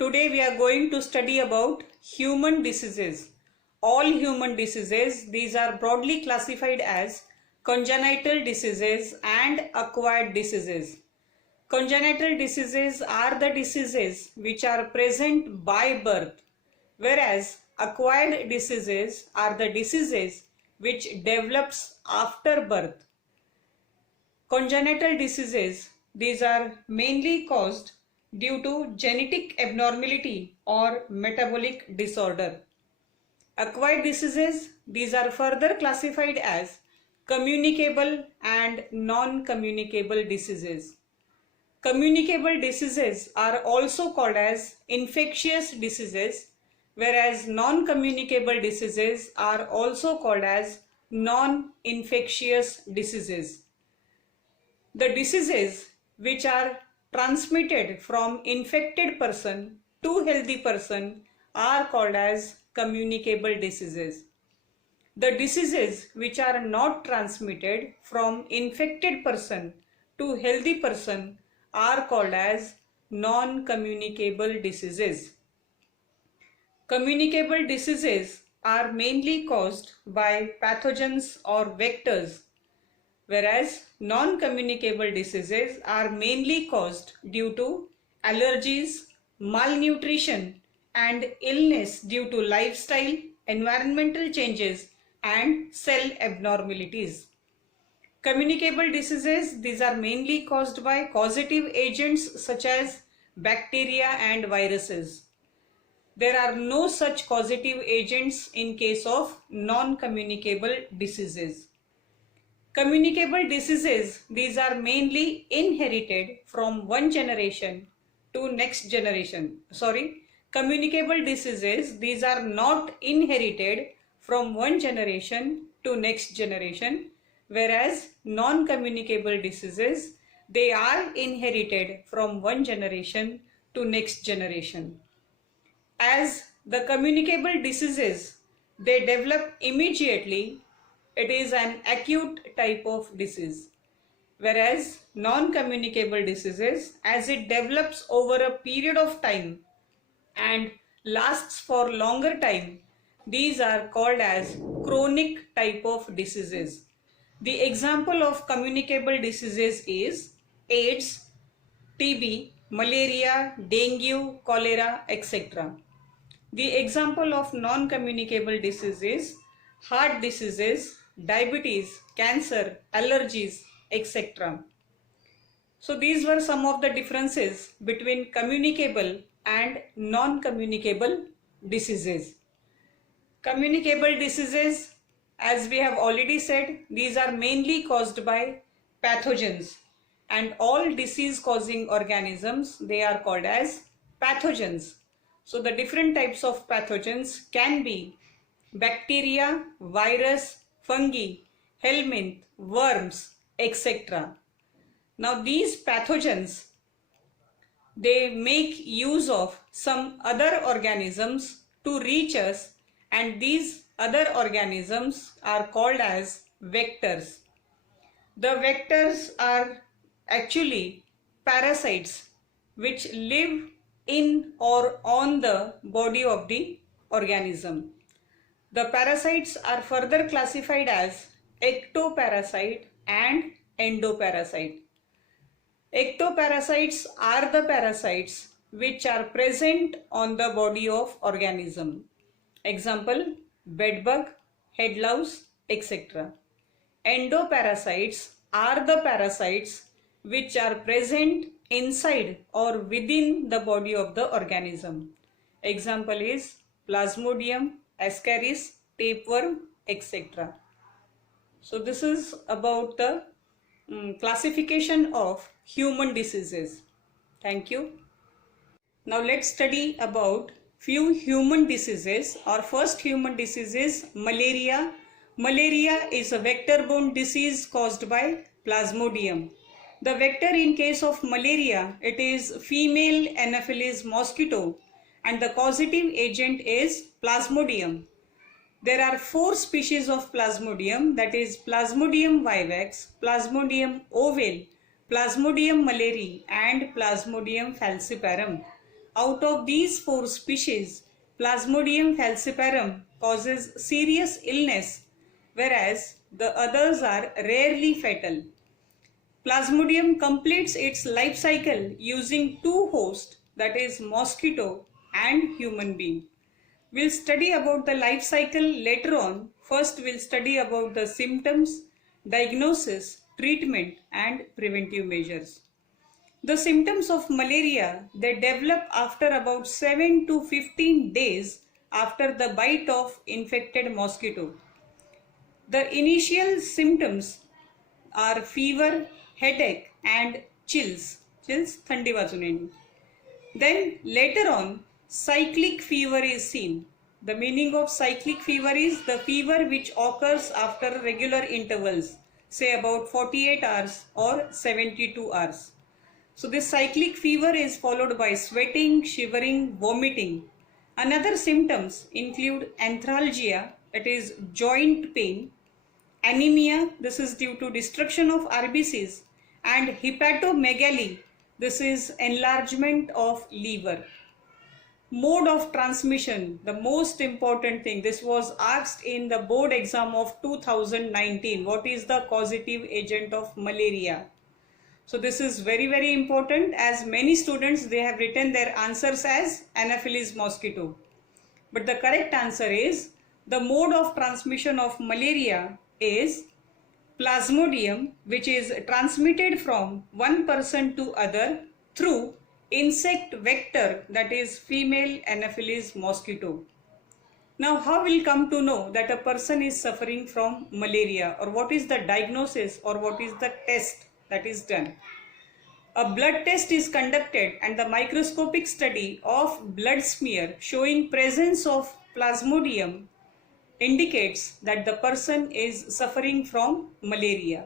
Today we are going to study about human diseases. All human diseases, these are broadly classified as congenital diseases and acquired diseases. Congenital diseases are the diseases which are present by birth, whereas acquired diseases are the diseases which develops after birth. Congenital diseases, these are mainly caused due to genetic abnormality or metabolic disorder. Acquired diseases, these are further classified as communicable and non-communicable diseases. Communicable diseases are also called as infectious diseases, whereas non-communicable diseases are also called as non-infectious diseases. The diseases which are transmitted from infected person to healthy person are called as communicable diseases. The diseases which are not transmitted from infected person to healthy person are called as non-communicable diseases. Communicable diseases are mainly caused by pathogens or vectors, whereas non-communicable diseases are mainly caused due to allergies, malnutrition, and illness due to lifestyle, environmental changes, and cell abnormalities. Communicable diseases, these are mainly caused by causative agents such as bacteria and viruses. There are no such causative agents in case of non-communicable diseases. Communicable diseases, these are mainly inherited from one generation to next generation. Communicable diseases, these are not inherited from one generation to next generation, whereas non-communicable diseases, they are inherited from one generation to next generation. As the communicable diseases, they develop immediately, it is an acute type of disease, whereas non-communicable diseases, as it develops over a period of time and lasts for longer time, these are called as chronic type of diseases. The example of communicable diseases is AIDS, TB, malaria, dengue, cholera, etc. The example of non-communicable diseases, heart diseases, diabetes, cancer, allergies, etc. So these were some of the differences between communicable and non-communicable diseases. Communicable diseases, as we have already said, these are mainly caused by pathogens, and all disease-causing organisms, they are called as pathogens. So the different types of pathogens can be bacteria, virus, fungi, helminth, worms, etc. Now these pathogens, they make use of some other organisms to reach us, and these other organisms are called as vectors. The vectors are actually parasites which live in or on the body of the organism. The parasites are further classified as ectoparasite and endoparasite. Ectoparasites are the parasites which are present on the body of organism. Example, bedbug, head louse, etc. Endoparasites are the parasites which are present inside or within the body of the organism. Example is Plasmodium, Ascaris, tapeworm, etc. So this is about the classification of human diseases. Thank you. Now let's study about few human diseases. Our first human disease is malaria. Malaria is a vector-borne disease caused by Plasmodium. The vector in case of malaria, it is female Anopheles mosquito, and the causative agent is Plasmodium. There are 4 species of Plasmodium, that is Plasmodium vivax, Plasmodium ovale, Plasmodium malariae and Plasmodium falciparum. out of these 4 species, Plasmodium falciparum causes serious illness, whereas the others are rarely fatal. Plasmodium completes its life cycle using 2 hosts, that is mosquito and human being. We'll study about the life cycle later on. First, we'll study about the symptoms, diagnosis, treatment and preventive measures. The symptoms of malaria, they develop after about 7 to 15 days after the bite of infected mosquito. The initial symptoms are fever, headache and chills. Thandi वाजून येणे. Then later on, cyclic fever is seen. The meaning of cyclic fever is the fever which occurs after regular intervals, say about 48 hours or 72 hours. So this cyclic fever is followed by sweating, shivering, vomiting. Another symptoms include arthralgia, that is joint pain, anemia, this is due to destruction of RBCs, and hepatomegaly, this is enlargement of liver. Mode of transmission, the most important thing, this was asked in the board exam of 2019. What is the causative agent of malaria? So this is very important, as many students, they have written their answers as Anopheles mosquito. But the correct answer is the mode of transmission of malaria is Plasmodium, which is transmitted from one person to other through insect vector, that is female Anopheles mosquito. Now how will come to know that a person is suffering from malaria, or what is the diagnosis, or what is the test that is done? A blood test is conducted and the microscopic study of blood smear showing presence of Plasmodium indicates that the person is suffering from malaria.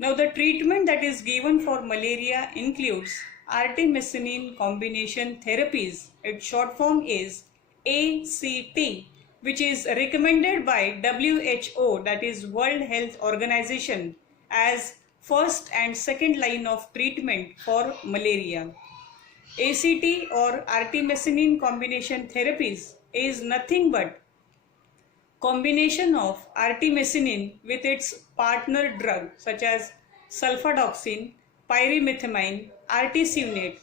Now the treatment that is given for malaria includes artemisinin combination therapies. Its short form is ACT, which is recommended by WHO, that is World Health Organization, as first and second line of treatment for malaria. ACT or artemisinin combination therapies is nothing but combination of artemisinin with its partner drug such as sulfadoxine, pyrimethamine, artesunate,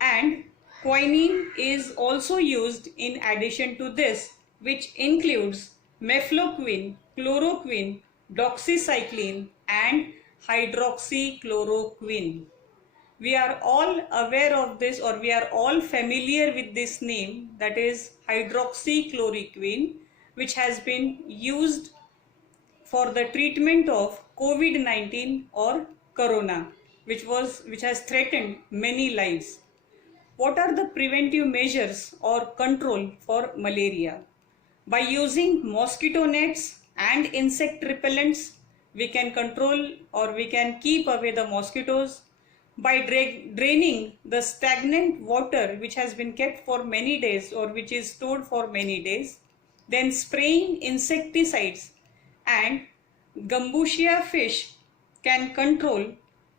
and quinine is also used in addition to this, which includes mefloquine, chloroquine, doxycycline and hydroxychloroquine. We are all aware of this, or we are all familiar with this name, that is hydroxychloroquine, which has been used for the treatment of COVID-19 or corona, which has threatened many lives. What are the preventive measures or control for malaria? By using mosquito nets and insect repellents, we can control or we can keep away the mosquitoes. By draining the stagnant water which has been kept for many days or which is stored for many days. Then spraying insecticides, and Gambusia fish can control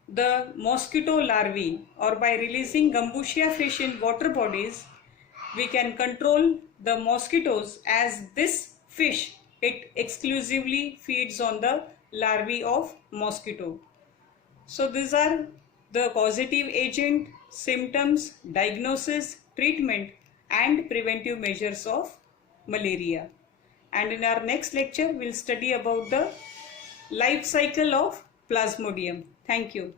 the mosquito larvae, or by releasing Gambusia fish in water bodies, we can control the mosquitoes, as this fish, it exclusively feeds on the larvae of mosquito. So these are the causative agent, symptoms, diagnosis, treatment and preventive measures of malaria. And in our next lecture, we'll study about the life cycle of Plasmodium. Thank you.